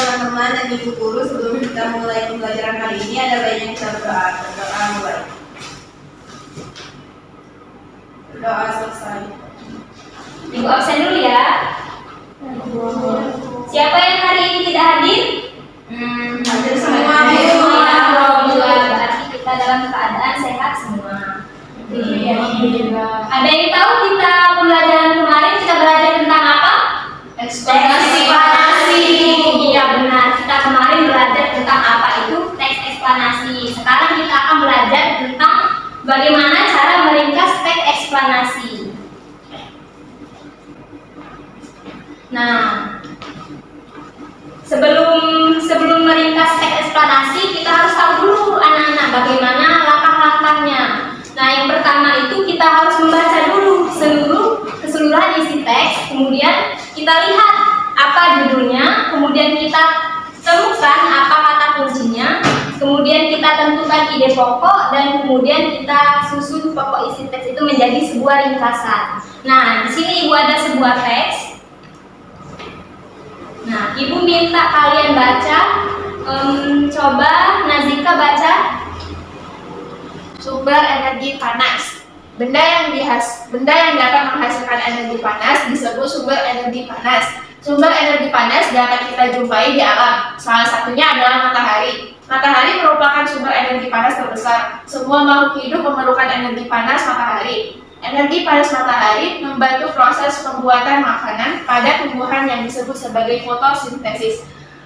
teman-teman dan ibu guru, sebelum kita mulai pembelajaran kali ini ada baiknya kita berdoa. Berdoa mulai. Berdoa selesai. Ibu absen dulu ya. Siapa yang hari ini tidak hadir? Hadir semua. Alhamdulillah, berarti kita dalam keadaan sehat semua. Ada yang tahu kita pembelajaran kemarin kita belajar tentang apa? Eksplanasi. Iya benar, kita kemarin belajar tentang apa itu teks eksplanasi. Sekarang kita akan belajar tentang bagaimana cara meringkas teks eksplanasi. Nah, sebelum meringkas teks eksplanasi, kita harus tahu dulu anak-anak bagaimana langkah-langkahnya. Nah, yang pertama itu kita harus membaca dulu keseluruhan isi teks, kemudian kita lihat apa judulnya, kemudian kita temukan apa kata kuncinya, kemudian kita tentukan ide pokok, dan kemudian kita susun pokok isi teks itu menjadi sebuah ringkasan. Nah, di sini Ibu ada sebuah teks. Nah, Ibu minta kalian baca. Coba Nazika baca. Sumber energi panas. Benda yang dapat menghasilkan energi panas disebut sumber energi panas. Sumber energi panas dapat kita jumpai di alam. Salah satunya adalah matahari. Matahari merupakan sumber energi panas terbesar. Semua makhluk hidup memerlukan energi panas matahari. Energi panas matahari membantu proses pembuatan makanan pada tumbuhan yang disebut sebagai fotosintesis.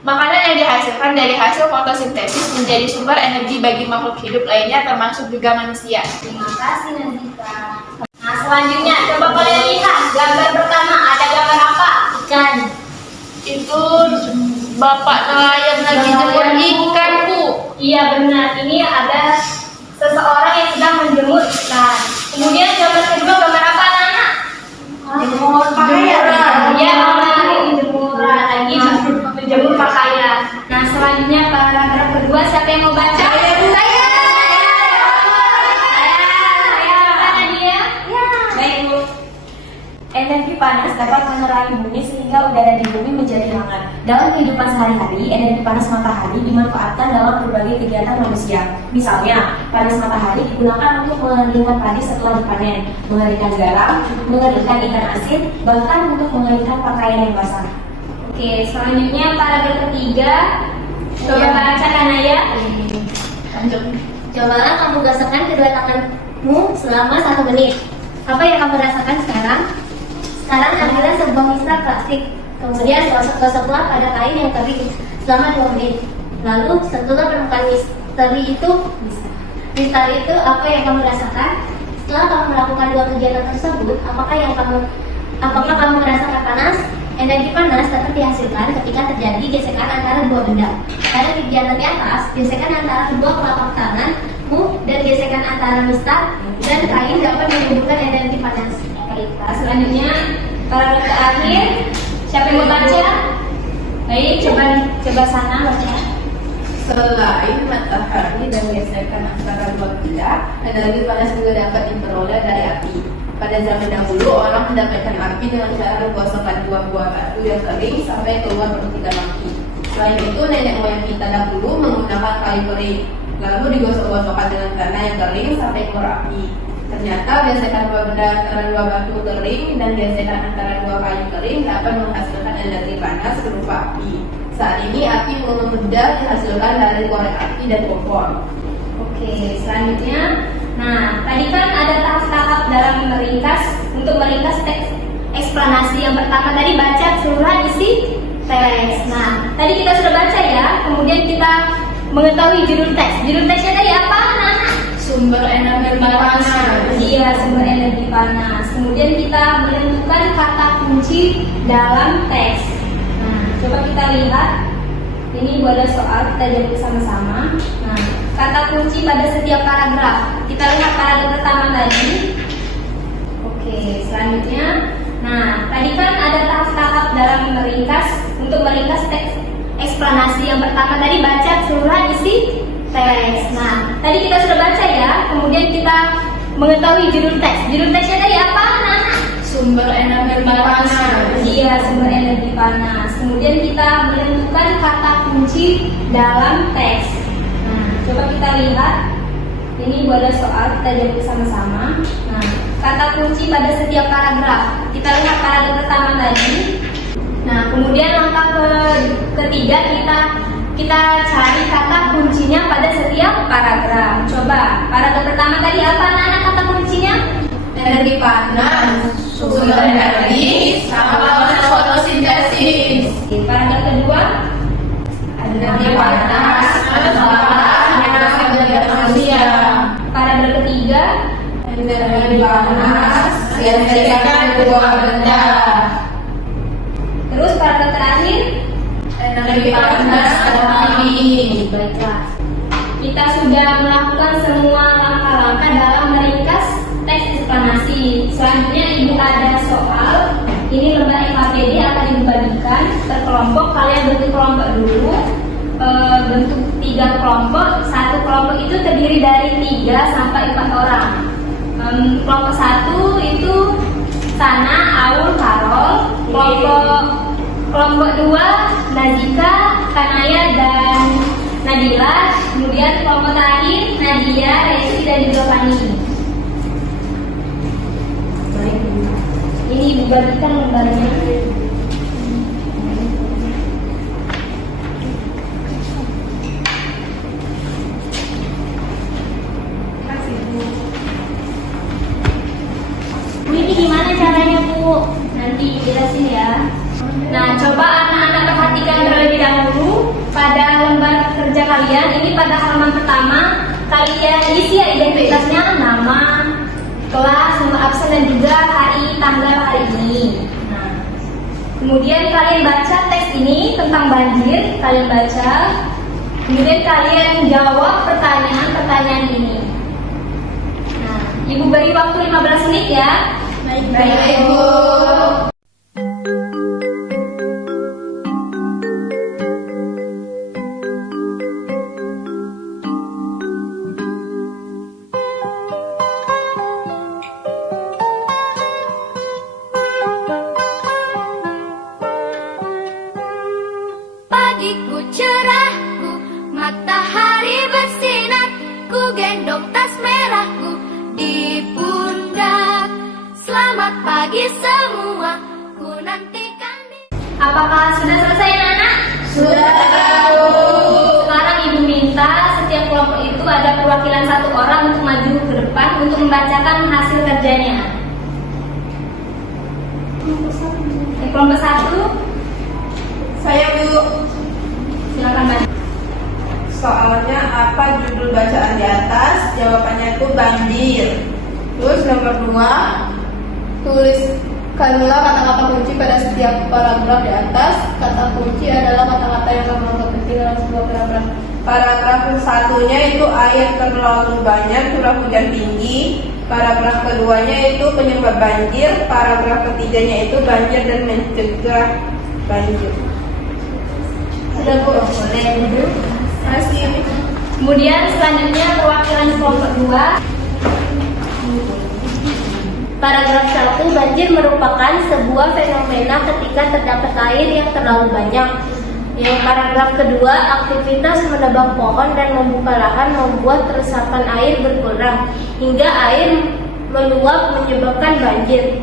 Makanan yang dihasilkan dari hasil fotosintesis menjadi sumber energi bagi makhluk hidup lainnya termasuk juga manusia. Terima kasih Nazika. Nah, selanjutnya coba kalian lihat gambar pertama, ada gambar apa? Ikan. Itu bapak nelayan lagi jemur ikan, Bu. Iya benar, ini ada seseorang yang sedang menjemur ikan. Kemudian gambar kedua gambar apa anak-anak? Jemur pakaian. Iya benar, ini jemuran lagi menjemur pakaian. Nah, selanjutnya paragraf kedua, siapa yang mau baca? Saya. Baik, Bu. Energi panas dapat menerangi bumi sehingga udara di bumi menjadi hangat. Dalam kehidupan sehari-hari, energi panas matahari dimanfaatkan dalam berbagai kegiatan manusia. Misalnya, panas matahari digunakan untuk mengeringkan padi setelah dipanen, mengeringkan garam, mengeringkan ikan asin, bahkan untuk mengeringkan pakaian yang basah. Oke, selanjutnya paragraf ketiga. Coba baca Kanaya. Lanjut. Cobalah kamu gosokkan kedua tanganmu selama 1 menit. Apa yang kamu rasakan sekarang? Sekarang ambillah sebuah mistar plastik. Kemudian gosok-gosoklah pada kain yang kering selama 2 menit. Lalu sentuhlah permukaan misteri itu. Mistar itu apa yang kamu rasakan? Setelah kamu melakukan 2 kegiatan tersebut, apakah kamu merasakan panas? Energi panas dapat dihasilkan ketika terjadi gesekan antara dua benda. Pada kegiatan di atas, gesekan antara kedua telapak tanganmu dan gesekan antara mistar dan kain dapat menimbulkan energi panas. Baik, selanjutnya paragraf terakhir. Siapa yang mau baca? Baik, coba sana baca. Selain matahari dan gesekan antara dua benda, energi panas juga dapat diperoleh dari api. Pada zaman dahulu, orang mendapatkan api dengan cara menggosokkan 2 buah batu yang kering sampai keluar percikan api. Selain itu, nenek moyang kita dahulu menggunakan kayu kering, lalu digosok-gosokkan dengan tanah yang kering sampai keluar api. Ternyata gesekan dua benda antara 2 batu kering dan gesekan antara 2 kayu kering dapat menghasilkan energi panas berupa api. Saat ini api mudah dihasilkan dari korek api dan kompor. Oke, selanjutnya. Nah, tadi kan ada tahap-tahap dalam untuk meringkas teks eksplanasi. Yang pertama tadi baca keseluruhan isi teks. Nah, tadi kita sudah baca ya. Kemudian kita mengetahui judul teks. Judul teksnya tadi apa, Nana? Sumber energi panas. Iya, sumber energi panas. Kemudian kita menentukan kata kunci dalam teks. Nah, coba kita lihat. Ini ada soal, kita jawab bersama-sama. Nah, kata kunci pada setiap paragraf. Kita lihat paragraf pertama tadi. Oke, selanjutnya. Nah, tadi kan ada tahap-tahap dalam untuk meringkas teks eksplanasi. Yang pertama tadi baca keseluruhan isi teks. Nah, tadi kita sudah baca ya. Kemudian kita mengetahui judul teks. Judul teksnya tadi apa, Nana? Sumber energi panas. Iya, sumber energi panas. Kemudian kita menentukan kata kunci dalam teks. Nah, coba kita lihat. Ini boleh soal, kita jawab bersama-sama. Nah, kata kunci pada setiap paragraf. Kita lihat paragraf pertama tadi. Nah, kemudian langkah ketiga kita cari kata kuncinya pada setiap paragraf. Coba, paragraf pertama tadi apa anak-anak kata kuncinya? Energi panas, sumber energi, sama fotosintesis. Paragraf kedua, Energi panas, sama kegiatan manusia. paragraf ketiga, Energi panas, dihasilkan dua benda. terus paragraf terakhir. Energi panas dan api. Baiklah, kita sudah melakukan semua langkah-langkah dalam meringkas teks eksplanasi. Selanjutnya ibu ada soal. Ini lembar EKPD akan dibagikan per kelompok. Kalian bentuk kelompok dulu. Bentuk 3 kelompok. Satu kelompok itu terdiri dari 3 sampai 4 orang. Kelompok 1 itu Sana, Aul, Karol. Kelompok 2 Nazika, Kanaya, dan Nadila. Kemudian kelompok terakhir Nadia, Resi, dan juga Fani. Ini dibagikan lembarnya. Ini gimana caranya, Bu? Nanti jelasin ya. Nah, coba anak-anak perhatikan terlebih dahulu pada lembar kerja kalian. Ini pada halaman pertama, kalian isi ya identitasnya, nama, kelas, nomor absen, dan juga hari tanggal hari ini. Nah, kemudian kalian baca teks ini tentang banjir, kalian baca. Kemudian kalian jawab pertanyaan-pertanyaan ini. Nah, Ibu beri waktu 15 menit ya. Baik, Ibu. Pagiku cerahku, matahari bersinar, ku gendong tas merahku di pundak. Selamat pagi semua, ku nantikan Apakah sudah selesai, anak? Sudah tahu. Sekarang Ibu minta setiap kelompok itu ada perwakilan 1 orang untuk maju ke depan untuk membacakan hasil kerjanya. Kelompok 1, Saya, Bu. silakan baca. Soalnya apa judul bacaan di atas? Jawabannya itu banjir. Terus nomor 2, tuliskanlah kata-kata kunci pada setiap paragraf di atas. Kata kunci adalah kata-kata yang terlalu penting dalam sebuah paragraf. Paragraf satunya itu air terlalu banyak, curah hujan tinggi. Paragraf keduanya itu penyebab banjir. Paragraf ketiganya itu banjir dan mencegah banjir. Sudah, Bu. Boleh duduk. Masih. Kemudian selanjutnya perwakilan kelompok 2. Paragraf 1, banjir merupakan sebuah fenomena ketika terdapat air yang terlalu banyak. Yang paragraf kedua, aktivitas menebang pohon dan membuka lahan membuat resapan air berkurang hingga air meluap menyebabkan banjir.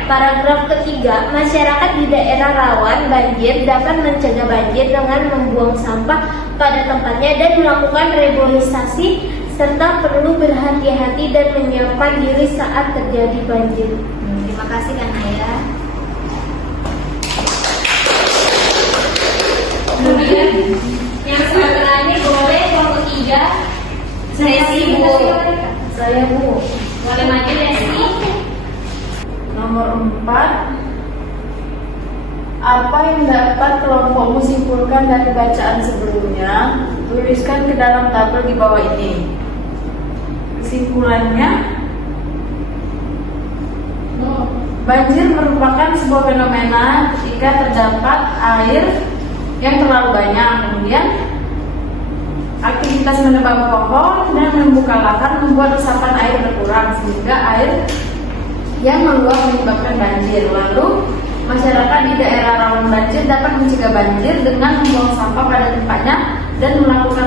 Paragraf ketiga, masyarakat di daerah rawan banjir dapat mencegah banjir dengan membuang sampah pada tempatnya dan melakukan reboisasi serta perlu berhati-hati dan menyiapkan diri saat terjadi banjir. Terima kasih, Kak Naya. Kemudian yang soal terakhir boleh kelompok 3. Resi, Bu. Saya, Bu. Boleh maju, Resi. Nomor 4, apa yang dapat kelompokmu simpulkan dari bacaan sebelumnya? Tuliskan ke dalam tabel di bawah ini. Kesimpulannya, banjir merupakan sebuah fenomena ketika terdapat air yang terlalu banyak. Kemudian aktivitas menebang pohon dan membuka lahan membuat resapan air berkurang sehingga air yang meluap menyebabkan banjir. Lalu, masyarakat di daerah rawan banjir dapat mencegah banjir dengan membuang sampah pada tempatnya dan melakukan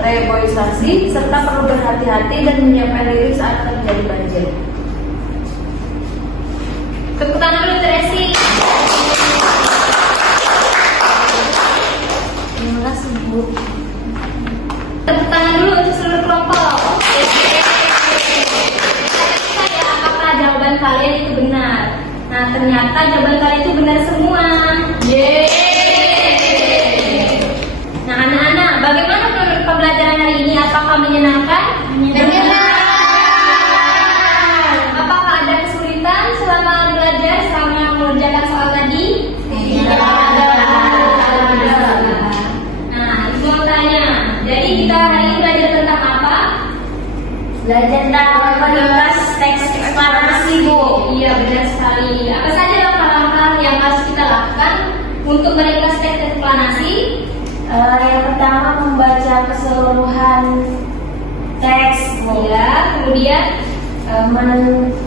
reboisasi serta perlu berhati-hati dan menyiapkan diri saat terjadi banjir. Tepuk tangan dulu Teresi. Terima kasih Bu. Tepuk tangan dulu untuk seluruh kelompok. Saya apakah jawaban kalian itu benar? Nah, ternyata jawaban kalian itu benar semua. Nah, anak-anak, bagaimana menurut pembelajaran hari ini? Apakah menyenangkan? Apakah ada kesulitan selama belajar, selama mengerjakan soal tadi? Tidak ada. Nah, itu mau tanya. Jadi kita hari ini belajar tentang apa? Belajar tentang kualitas teks deklarasi Bu. Iya, benar sekali. Apa saja langkah-langkah yang harus kita lakukan untuk meringkas teks deklarasi? Yang pertama membaca keseluruhan teks. Ya, kemudian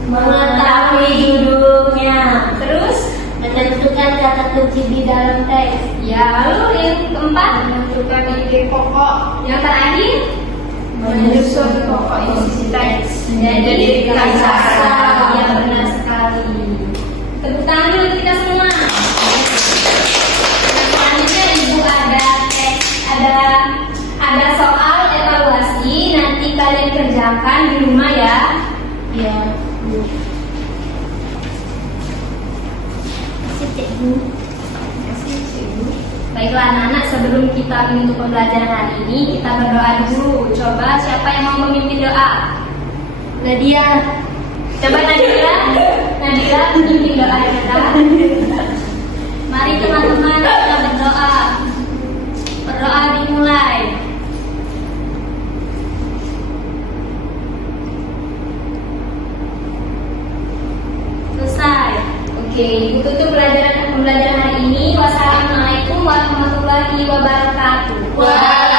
Mengetahui judulnya. terus Menentukan kata kunci di dalam teks. ya, lalu yang keempat Menentukan ide pokok. yang terakhir Menyusun pokok isi teks. menjadi dasar. yang benar sekali. Tepuk tangan dulu kita semua. Selanjutnya Ibu ada teks, ada soal evaluasi. Nanti kalian kerjakan di rumah ya. Ya Bu. Cek Bu. Baiklah anak-anak, sebelum kita menutup pembelajaran hari ini, kita berdoa dulu. Coba siapa yang mau memimpin doa? Nadia. Coba Nadira memimpin doa kita. Mari teman-teman kita berdoa. Berdoa dimulai. Selesai. Oke, Ibu tutup pembelajaran hari ini. Wassalamualaikum warahmatullahi wabarakatuh.